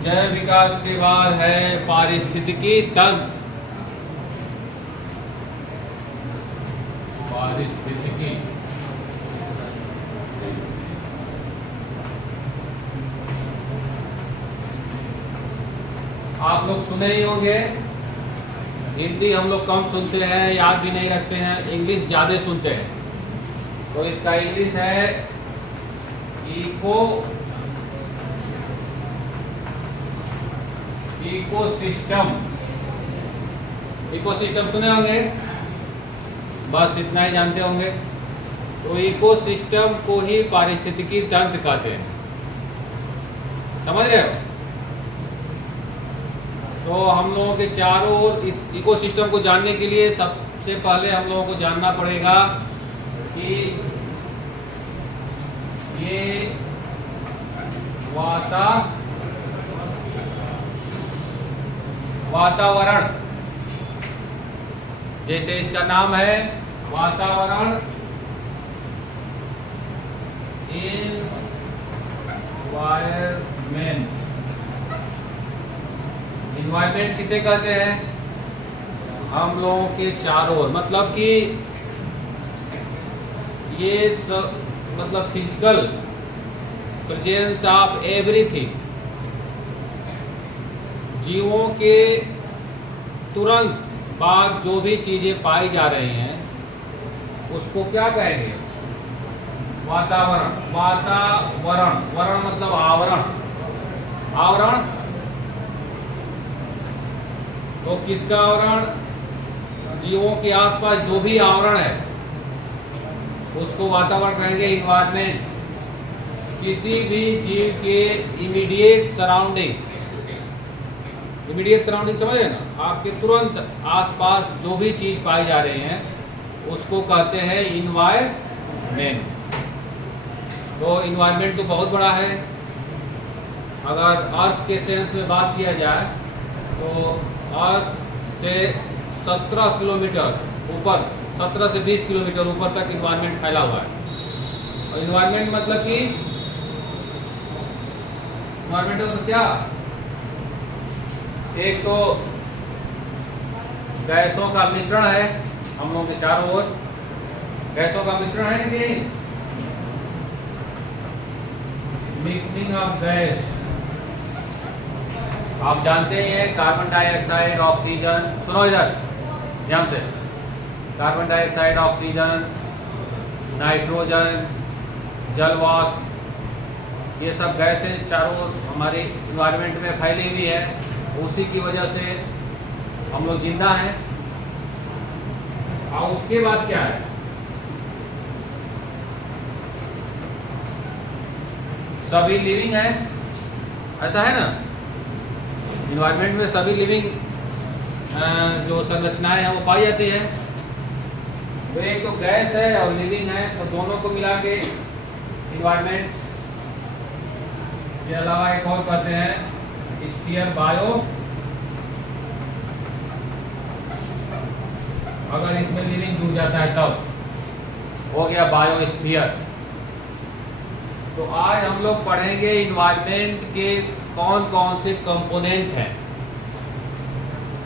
जैव विकास के बाद है पारिस्थितिकी तंत्र। पारिस्थितिकी आप लोग सुने ही होंगे। हिंदी हम लोग कम सुनते हैं, याद भी नहीं रखते हैं, इंग्लिश ज़्यादा सुनते हैं। तो इसका इंग्लिश है इकोसिस्टम। इकोसिस्टम सुने होंगे, बस इतना ही जानते होंगे। तो इकोसिस्टम को ही पारिस्थितिकी तंत्र कहते हैं, समझ रहे हो। तो हम लोगों के चारों ओर इस इकोसिस्टम को जानने के लिए सबसे पहले हम लोगों को जानना पड़ेगा कि ये वातावरण, जैसे इसका नाम है वातावरण, इन्वायरमेंट। इन्वायरमेंट किसे कहते हैं? हम लोगों के चारों ओर, मतलब कि ये सब, मतलब फिजिकल प्रेजेंस ऑफ एवरीथिंग, जीवों के तुरंत बाद जो भी चीजें पाई जा रही हैं उसको क्या कहेंगे? वातावरण। वातावरण, वरण मतलब आवरण। आवरण, तो किसका आवरण? जीवों के आसपास जो भी आवरण है उसको वातावरण कहेंगे, इन्वायरमेंट। किसी भी जीव के इमीडिएट सराउंडिंग, इमीडिएट सराउंडिंग समझे ना, आपके तुरंत आसपास जो भी चीज पाई जा रही हैं उसको कहते हैं इन्वायरमेंट। तो इन्वायरमेंट तो बहुत बड़ा है। अगर अर्थ के सेंस में बात किया जाए तो अर्थ से 17 किलोमीटर ऊपर, 17 से 20 किलोमीटर ऊपर तक इन्वायरमेंट फैला हुआ है। और इन्वायरमेंट मतलब कि इन्वायरमेंट मतलब क्या? एक तो गैसों का मिश्रण है, हम लोगों के चारों ओर गैसों का मिश्रण है ना, कि मिक्सिंग ऑफ गैस। आप जानते ही हैं, कार्बन डाइऑक्साइड, ऑक्सीजन। सुनो इधर ध्यान से। कार्बन डाइऑक्साइड, ऑक्सीजन, नाइट्रोजन, जलवाष्प, ये सब गैसें चारों हमारे इन्वायरमेंट में फैली हुई है। उसी की वजह से हम लोग जिंदा हैं। और उसके बाद क्या है? सभी लिविंग है, ऐसा है ना। इन्वायरमेंट में सभी लिविंग जो संरचनाएं हैं वो पाई जाती है। तो एक तो गैस है और लिविंग है, तो दोनों को मिला के इन्वायरमेंट। के अलावा एक और कहते हैं स्फीयर, बायो। अगर इसमें लिविंग जुड़ जाता है तब हो गया बायोस्फीयर। तो आज हम लोग पढ़ेंगे इन्वायरमेंट के कौन कौन से कंपोनेंट हैं,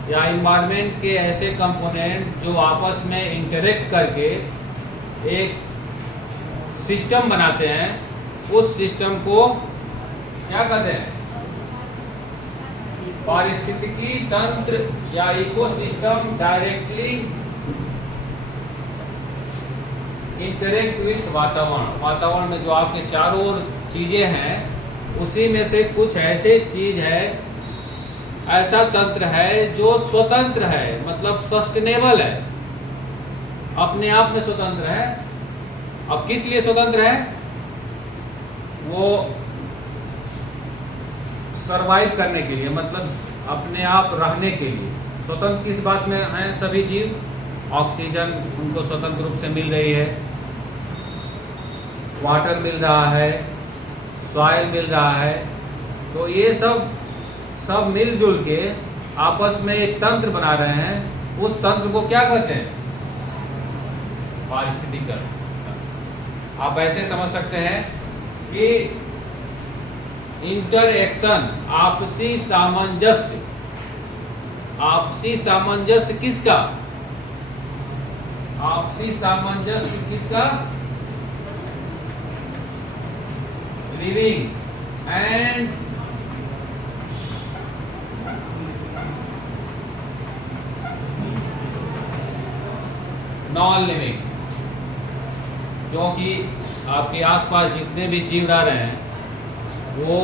या इन्वायरमेंट के ऐसे कंपोनेंट जो आपस में इंटरेक्ट करके एक सिस्टम बनाते हैं। उस सिस्टम को क्या कहते हैं? पारिस्थितिकी तंत्र या इकोसिस्टम डायरेक्टली इंटरेक्ट विथ वातावरण। वातावरण में जो आपके चारों ओर चीजें हैं उसी में से कुछ ऐसे चीज है, ऐसा तंत्र है जो स्वतंत्र है, मतलब सस्टेनेबल है, अपने आप में स्वतंत्र है। अब किस लिए स्वतंत्र है? वो सरवाइव करने के लिए, मतलब अपने आप रहने के लिए। स्वतंत्र किस बात में हैं सभी जीव? ऑक्सीजन उनको स्वतंत्र रूप से मिल रही है, वाटर मिल रहा है, सॉइल मिल रहा है। तो ये सब मिलजुल के आपस में एक तंत्र बना रहे हैं। उस तंत्र को क्या कहते हैं? पारिस्थितिकी। आप ऐसे समझ सकते हैं कि इंटरएक्शन, आपसी सामंजस्य। आपसी सामंजस्य किसका? आपसी सामंजस्य किसका? Living and non living. क्योंकि आपके आसपास जितने भी जीव रह रहे हैं वो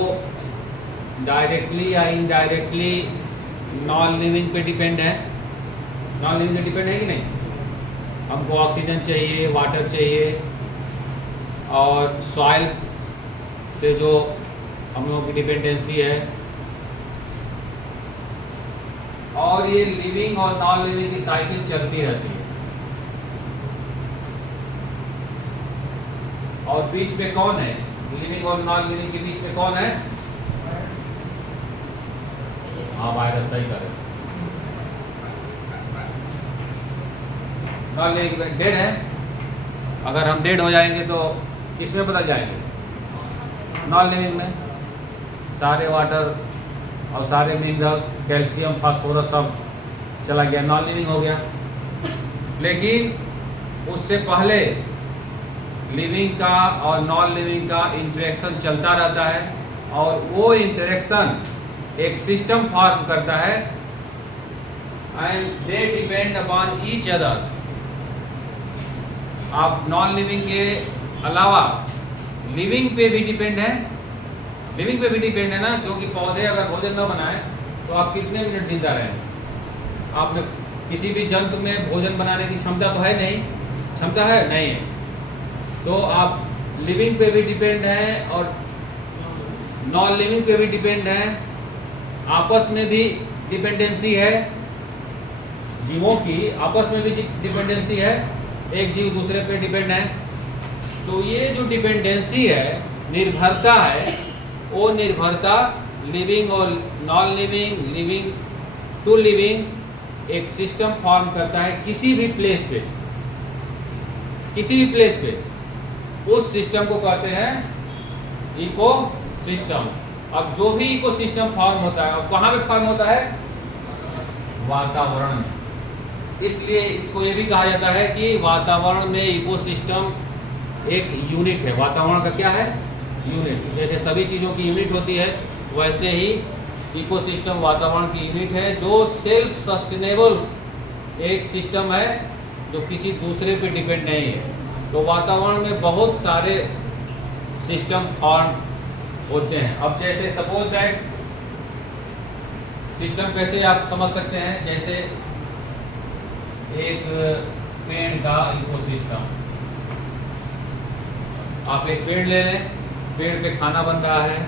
डायरेक्टली या इनडायरेक्टली नॉन लिविंग पे डिपेंड है। नॉन लिविंग पे डिपेंड है कि नहीं? हमको ऑक्सीजन चाहिए, वाटर चाहिए, और सॉइल से जो हम लोगों की डिपेंडेंसी है, और ये लिविंग और नॉन लिविंग की साइकिल चलती रहती है। और बीच में कौन है? लिविंग और नॉन लिविंग के बीच में कौन है? हाँ, वायरस। सही कर। नॉन लिविंग डेड है। अगर हम डेड हो जाएंगे तो किसमें बदल जाएंगे? नॉन लिविंग में। सारे वाटर और सारे मिनरल्स, कैल्शियम, फास्फोरस सब चला गया, नॉन लिविंग हो गया। लेकिन उससे पहले लिविंग का और नॉन लिविंग का इंटरेक्शन चलता रहता है, और वो इंटरेक्शन एक सिस्टम फॉर्म करता है, and they depend upon each other. आप नॉन लिविंग के अलावा लिविंग पे भी डिपेंड है। लिविंग पे भी डिपेंड है ना, क्योंकि पौधे अगर भोजन न बनाए तो आप कितने मिनट जिंदा रहें? आप में किसी भी जंतु में भोजन बनाने की क्षमता तो है नहीं। क्षमता है? नहीं है। तो आप लिविंग पे भी डिपेंड है और नॉन लिविंग पे भी डिपेंड है। आपस में भी डिपेंडेंसी है, जीवों की आपस में भी डिपेंडेंसी है, एक जीव दूसरे पे डिपेंड है। तो ये जो डिपेंडेंसी है, निर्भरता है, वो निर्भरता लिविंग और non living, living to living एक सिस्टम फॉर्म करता है किसी भी प्लेस पे। किसी भी प्लेस पे उस सिस्टम को कहते हैं इको सिस्टम। अब जो भी इको सिस्टम फॉर्म होता है, अब कहाँ पे फॉर्म होता है? वातावरण में। इसलिए इसको ये भी कहा जाता है कि वातावरण में इको सिस्टम एक यूनिट है। वातावरण का क्या है? यूनिट। जैसे सभी चीज़ों की यूनिट होती है, वैसे ही इको सिस्टम वातावरण की यूनिट है, जो सेल्फ सस्टेनेबल एक सिस्टम है, जो किसी दूसरे पे डिपेंड नहीं है। तो वातावरण में बहुत सारे सिस्टम फॉर्म होते हैं। अब जैसे सपोज दैट सिस्टम कैसे आप समझ सकते हैं? जैसे एक पेड़ का इकोसिस्टम। आप एक पेड़ ले लें, पेड़ पे खाना बन रहा है,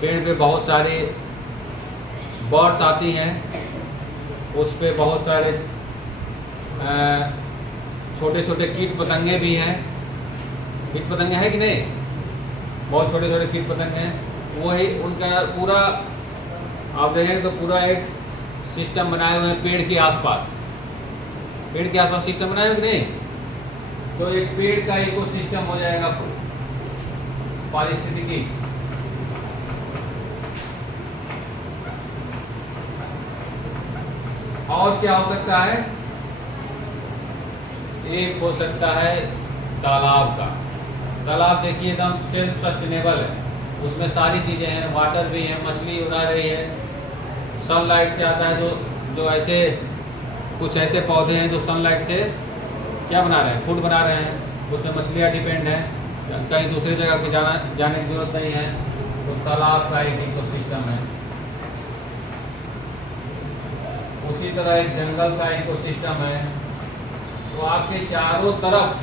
पेड़ पे बहुत सारे बर्ड्स आती हैं, उस पे बहुत सारे छोटे छोटे कीट पतंगे भी हैं। कीट पतंगे हैं कि नहीं? बहुत छोटे छोटे कीट पतंगे हैं। वही उनका पूरा आप देखेंगे तो पूरा एक सिस्टम बनाए हुए हैं पेड़ के आसपास। पेड़ के आसपास सिस्टम बनाए हुए कि नहीं? तो एक पेड़ का इकोसिस्टम हो जाएगा पारिस्थितिकी। और क्या हो सकता है? एक हो सकता है तालाब का। तालाब देखिए एकदम सेल्फ सस्टेनेबल है, उसमें सारी चीज़ें हैं, वाटर भी है, मछली उड़ा रही है, सनलाइट से आता है। जो ऐसे कुछ ऐसे पौधे हैं जो सनलाइट से क्या बना रहे हैं? फूड बना रहे हैं, उसमें मछलियाँ डिपेंड हैं, कहीं दूसरी जगह की जाने की जरूरत नहीं है। तो तालाब का एक इकोसिस्टम है। उसी तरह एक जंगल का इकोसिस्टम है। तो आपके चारों तरफ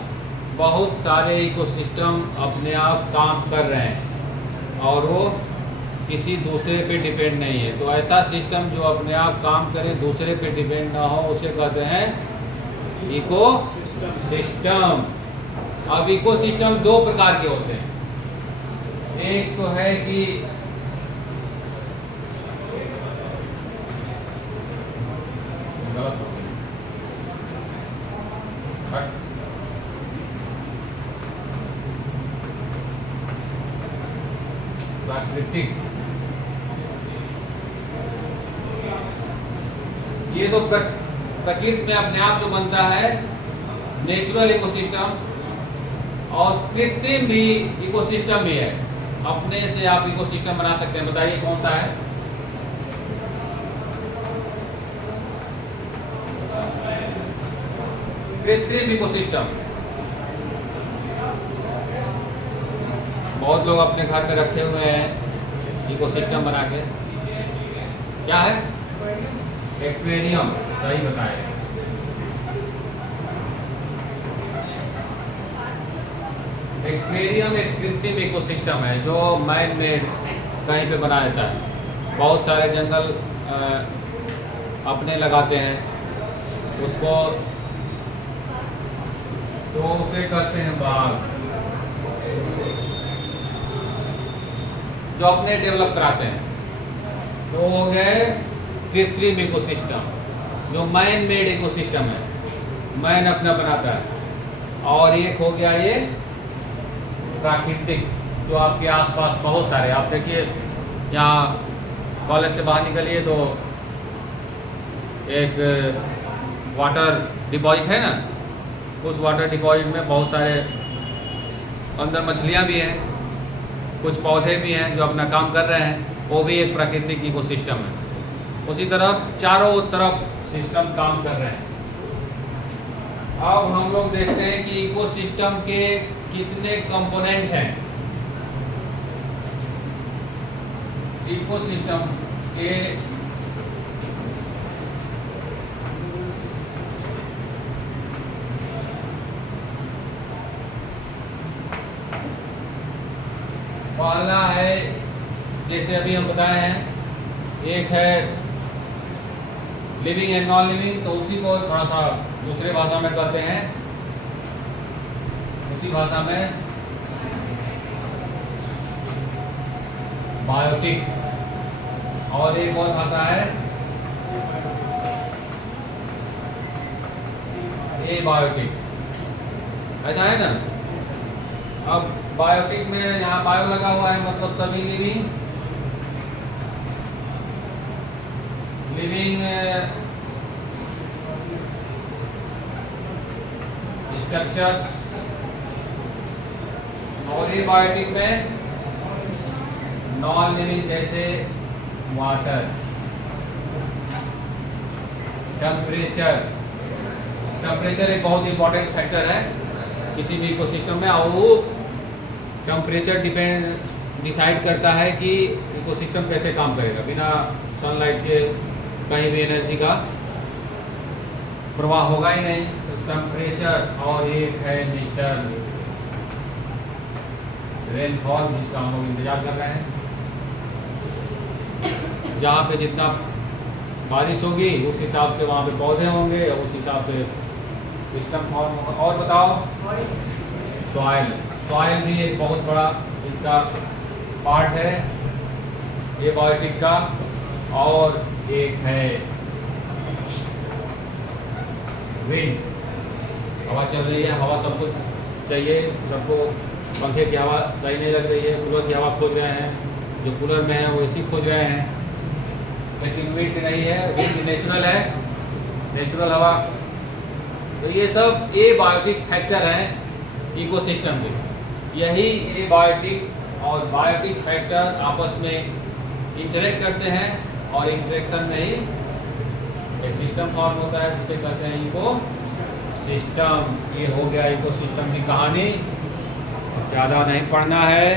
बहुत सारे इकोसिस्टम अपने आप काम कर रहे हैं और वो किसी दूसरे पे डिपेंड नहीं है। तो ऐसा सिस्टम जो अपने आप काम करे, दूसरे पे डिपेंड ना हो, उसे कहते हैं इको सिस्टम। अब इको सिस्टम दो प्रकार के होते हैं। एक तो है कि प्राकृतिक, ये तो प्रकृति में अपने आप जो बनता है नेचुरल इकोसिस्टम, और कृत्रिम भी इकोसिस्टम भी है। अपने से आप इकोसिस्टम बना सकते हैं। बताइए कौन सा है? कृत्रिम इकोसिस्टम। बहुत लोग अपने घर में रखे हुए हैं इकोसिस्टम बना के। क्या है? एक्वेरियम। सही बताए। एक्वेरियम एक कृत्रिम इकोसिस्टम है जो मैन मेड कहीं पे बनाया जाता है। बहुत सारे जंगल अपने लगाते हैं उसको, तो उसे कहते हैं बाग, जो अपने डेवलप कराते हैं। तो हो गए कृत्रिम इकोसिस्टम, जो मैन मेड इकोसिस्टम है, मैन अपना बनाता है। और एक हो गया ये प्राकृतिक, जो आपके आसपास बहुत सारे, आप देखिए यहाँ कॉलेज से बाहर निकलिए तो एक वाटर डिपॉजिट है ना, उस वाटर डिपॉजिट में बहुत सारे अंदर मछलियाँ भी हैं, कुछ पौधे भी हैं जो अपना काम कर रहे हैं, वो भी एक प्राकृतिक इकोसिस्टम है। उसी तरफ चारों तरफ सिस्टम काम कर रहे हैं। अब हम लोग देखते हैं कि इकोसिस्टम के कितने कंपोनेंट हैं। इकोसिस्टम के पहला है, जैसे अभी हम बताए हैं, एक है लिविंग एंड नॉन लिविंग, तो उसी को थोड़ा सा दूसरे भाषा में कहते हैं, उसी भाषा में बायोटिक। और एक और भाषा है एबायोटिक, ऐसा है ना। अब बायोटिक में यहाँ बायो लगा हुआ है, मतलब सभी लिविंग स्ट्रक्चर्स। और एबायोटिक में नॉन लिविंग, जैसे वाटर, टेम्परेचर। टेम्परेचर एक बहुत इंपॉर्टेंट फैक्टर है किसी भी इकोसिस्टम में, और वो टेम्परेचर डिसाइड करता है कि इकोसिस्टम कैसे काम करेगा। बिना सनलाइट के कहीं भी एनर्जी का प्रवाह होगा ही नहीं। तो टेम्परेचर, और एक है मिस्टर रेनफॉल, जिसका हम लोग इंतजार कर रहे हैं। जहाँ पे जितना बारिश होगी उस हिसाब से वहाँ पे पौधे होंगे, और उस हिसाब से सिस्टम फॉर्म होगा। और बताओ सॉइल। सॉइल भी एक बहुत बड़ा इसका पार्ट है ये बायोटिक का। और एक है विंड, हवा चल रही है, हवा सब कुछ चाहिए सबको। पंखे की हवा सही नहीं लग रही है, कूलर की हवा खोज रहे हैं, जो कूलर में है वो एसी खोज रहे हैं, लेकिन विंड नहीं है। विंड नेचुरल है, नेचुरल हवा। तो ये सब एबायोटिक फैक्टर हैं इकोसिस्टम के। यही एबायोटिक और बायोटिक फैक्टर आपस में इंटरेक्ट करते हैं, और इंटरेक्शन में ही एक सिस्टम फॉर्म होता है, जिसे कहते हैं इकोसिस्टम। ये हो गया इकोसिस्टम की कहानी। ज़्यादा नहीं पढ़ना है।